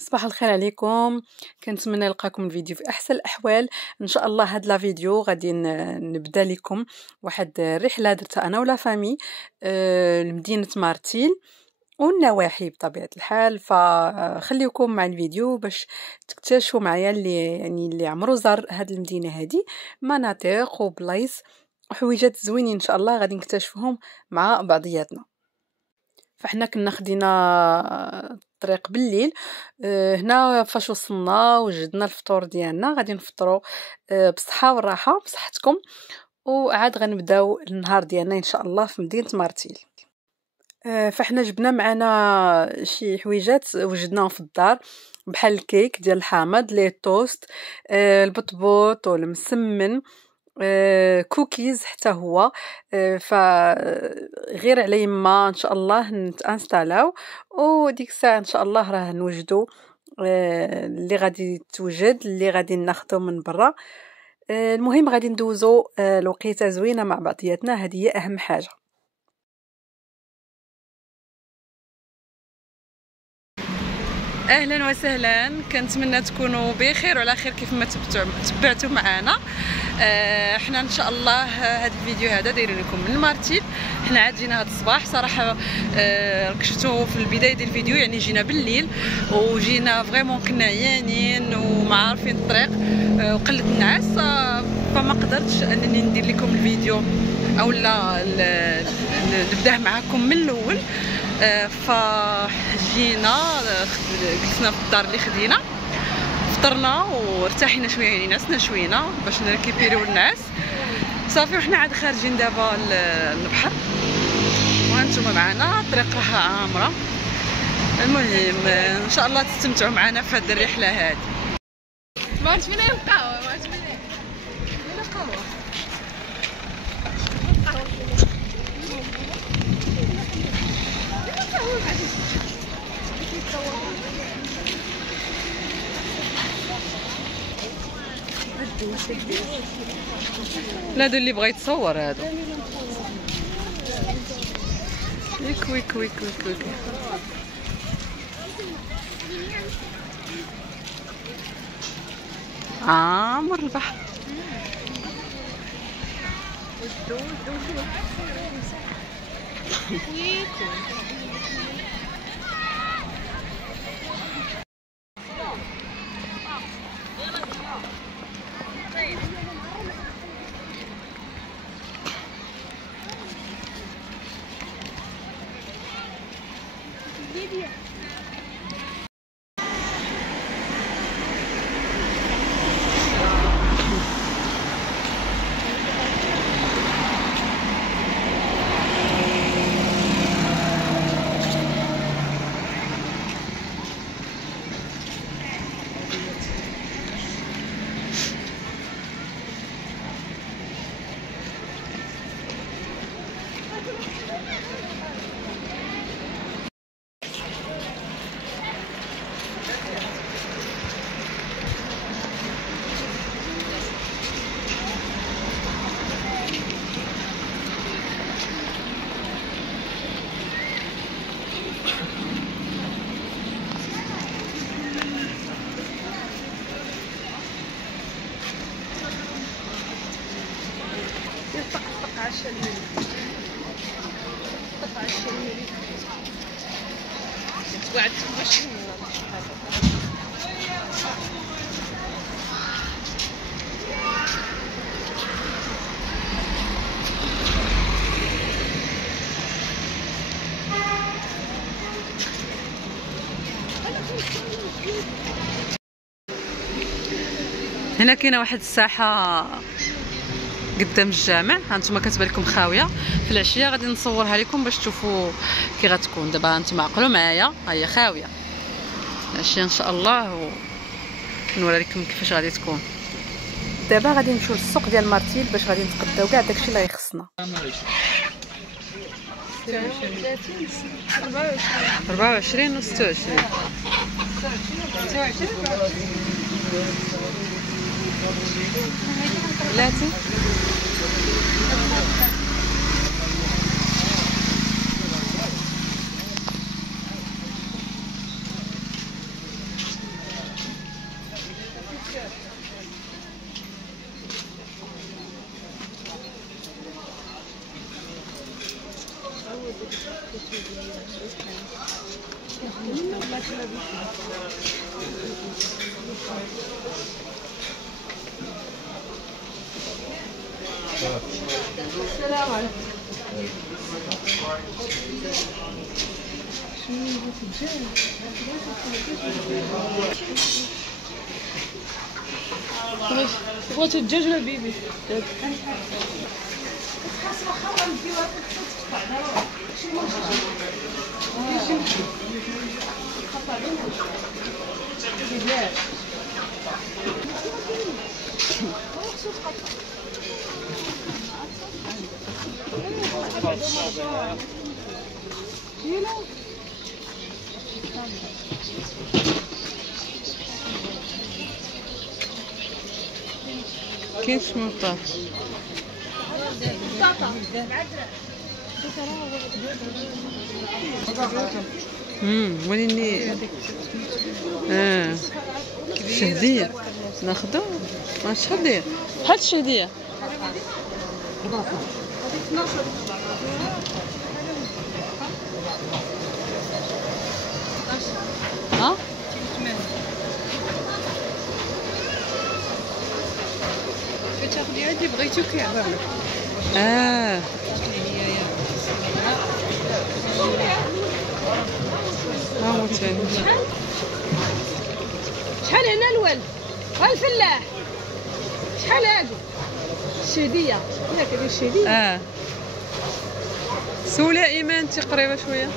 صباح الخير عليكم. كنتمنى نلقاكم الفيديو في احسن الاحوال ان شاء الله. هاد لا فيديو غادي نبدا لكم واحد الرحله درتها انا ولا فامي لمدينه مارتيل والنواحي بطبيعه الحال. فخليكم مع الفيديو باش تكتشفوا معايا اللي عمرو زار هاد المدينه هادي، مناطق وبلايص وحويجات زوينين ان شاء الله غادي نكتشفوهم مع بعضياتنا. فاحنا كنا خدينا الطريق بالليل. هنا فاش وصلنا وجدنا الفطور ديالنا، غادي نفطروا بالصحه والراحه بصحتكم، وعاد غنبداو النهار ديالنا ان شاء الله في مدينه مارتيل. فاحنا جبنا معنا شي حويجات وجدناهم في الدار، بحال الكيك ديال الحامض، لي توست، البطبوط والمسمن، كوكيز حتى هو. فغير على يما ان شاء الله نتانستالاو، وديك الساعه ان شاء الله راه نوجدوا اللي غادي توجد اللي غادي ناخذه من برا. المهم غادي ندوزو الوقيته زوينه مع بعضياتنا، هذه هي اهم حاجه. اهلا وسهلا، كنتمنى تكونوا بخير وعلى خير كيف ما تبعتوا معنا. احنا ان شاء الله هذا الفيديو هذا دايرين لكم من مارتيل. حنا عاد جينا هذا الصباح صراحه، شفتوا في البدايه ديال الفيديو يعني جينا بالليل وجينا فريمون كنا عيانين وما عارفين الطريق وقلت النعاس، فما قدرتش انني ندير لكم الفيديو او لا نبداه معكم من الاول. فجينا جلسنا في الدار اللي خدينا، فطرنا وارتاحينا شويه، يعني نعسنا شوينا باش نريكيبيريو النعاس صافي. وحنا عاد خارجين دابا للبحر وانتم معنا، الطريق راه عامره. المهم ان شاء الله تستمتعوا معنا في هذه الرحله هذه. ما عرفتش فين هي القهوه، ما عرفتش فين هي القهوه. لا هادو اللي بغا يتصور هادو. ويك ويك ويك ويك ويك. مر البحر. هنا كاينه واحد الساحه قدام الجامع، هانتوما كتبان لكم خاويه. في العشيه غادي نصورها لكم باش تشوفوا كي غتكون. دابا هانتوما عقلوا معايا، ها هي خاويه. العشيه ان شاء الله ونوري لكم كيفاش غادي تكون. دابا غادي نمشيو للسوق ديال مارتيل باش غادي نتقداو كاع داكشي اللي غيخصنا. 24 و 26 بلاتي. السلام عليكم. بغيتو الدجاج ولا بيبي؟ كاين شموطه وليني الشهديه ناخذو شحال داير بحال الشهديه ها كتاخدي عادي بغيتو كيعبر لك. ها هو ثاني شحال هنا الولد والفلاح؟ شحال هادو؟ الشهديه ياك هادي الشهديه. سولي ايمان انت قريبه شويه.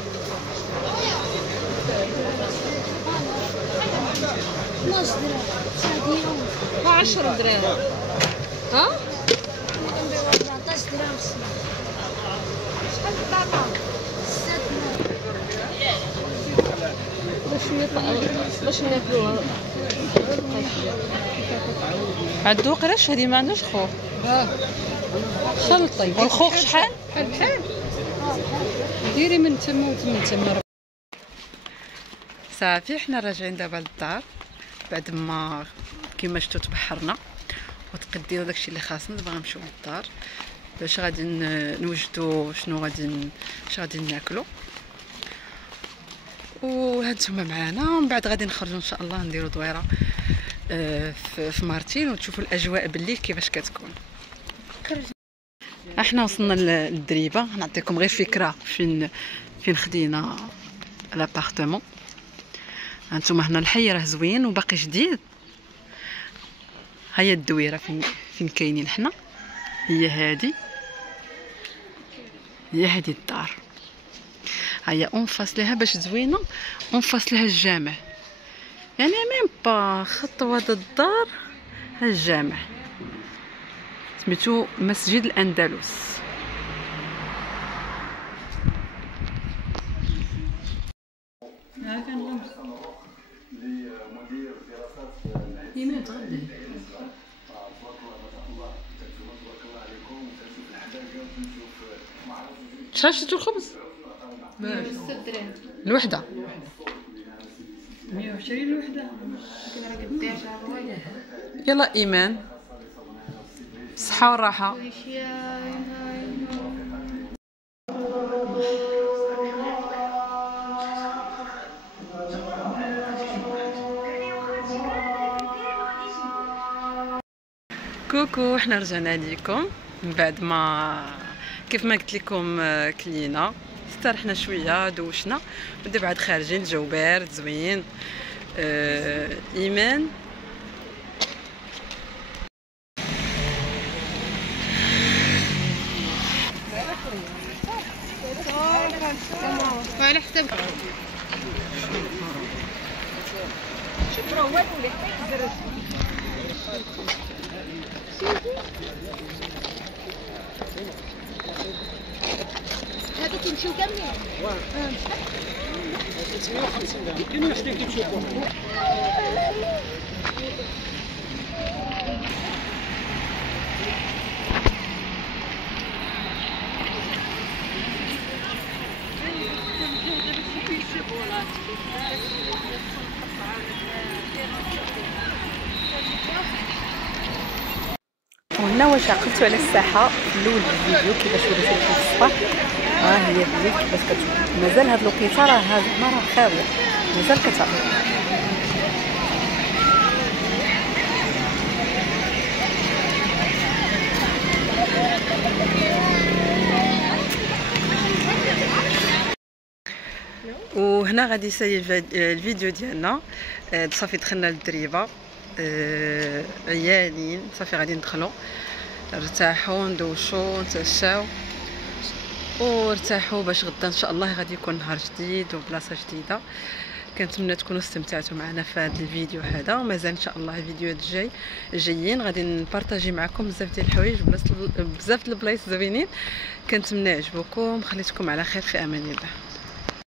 12 درهم شهديه 10 دراهم. ها 14 درهم. شحال الطاطا؟ 6 باش ناكلوها. عندو قراش هادي ما عندهاش خوخ. خلطي والخوخ شحال؟ بحال ديري من تما ومن تما. صافي حنا راجعين دابا للدار بعد ما كيما شفتوا تبحرنا وتقدينا داكشي اللي خاصنا. دابا غنمشيو للدار باش غادي نوجدوا شنو غادي ناكلو، وهانتوما معانا. ومن بعد غادي نخرجوا ان شاء الله نديروا دويره في مارتين وتشوفوا الاجواء بالليل كيفاش كتكون. احنا وصلنا للدريبه. نعطيكم غير فكره فين خدينا لابارتمون. هانتوما هنا الحي راه زوين وباقي جديد. هيا الدويره فين كاينين حنا، هي هادي الدار. هيا اونفاصليها باش زوينه، اونفاصليها الجامع، يعني ميم با خطوه الدار ها الجامع سميتو مسجد الاندلس. شحال شريتو الخبز؟ 6 دراهم الوحده. 120 الوحده. يلا ايمان صحه والراحه. كوكو، حنا رجعنا ليكم من بعد ما كيف ما قلت لكم كلينا استرحنا شويه دوشنا ودابا عاد خارجين. الجو بارد زوين. ايمان على حساب شكرا. هو اللي حيت هذا كيمشيو كاملين. 350 كاين واحد كيمشيو بوحدهم. وهنا هنا واش عقلتوا على الساحه في الاول الفيديو كيفاش وريتكم في الصباح. ها هي الليل كيفاش كتكون. مازال هاد الوقيته راه خاويه، مازال كتعرف. وهنا غادي يسالي الفيديو ديالنا. صافي دخلنا للدريبه، عيانين صافي غادي ندخلوا نرتاحوا ندوشوا نتعشاو وارتاحوا باش غدا ان شاء الله غادي يكون نهار جديد وبلاصه جديده. كنتمنى تكونوا استمتعتوا معنا في هذا الفيديو هذا، ومازال ان شاء الله الفيديوهات جايين غادي نبارطاجي معكم بزاف ديال الحوايج، بزاف د البلايص زوينين. كنتمنى يعجبوكم، خليتكم على خير، في امان الله.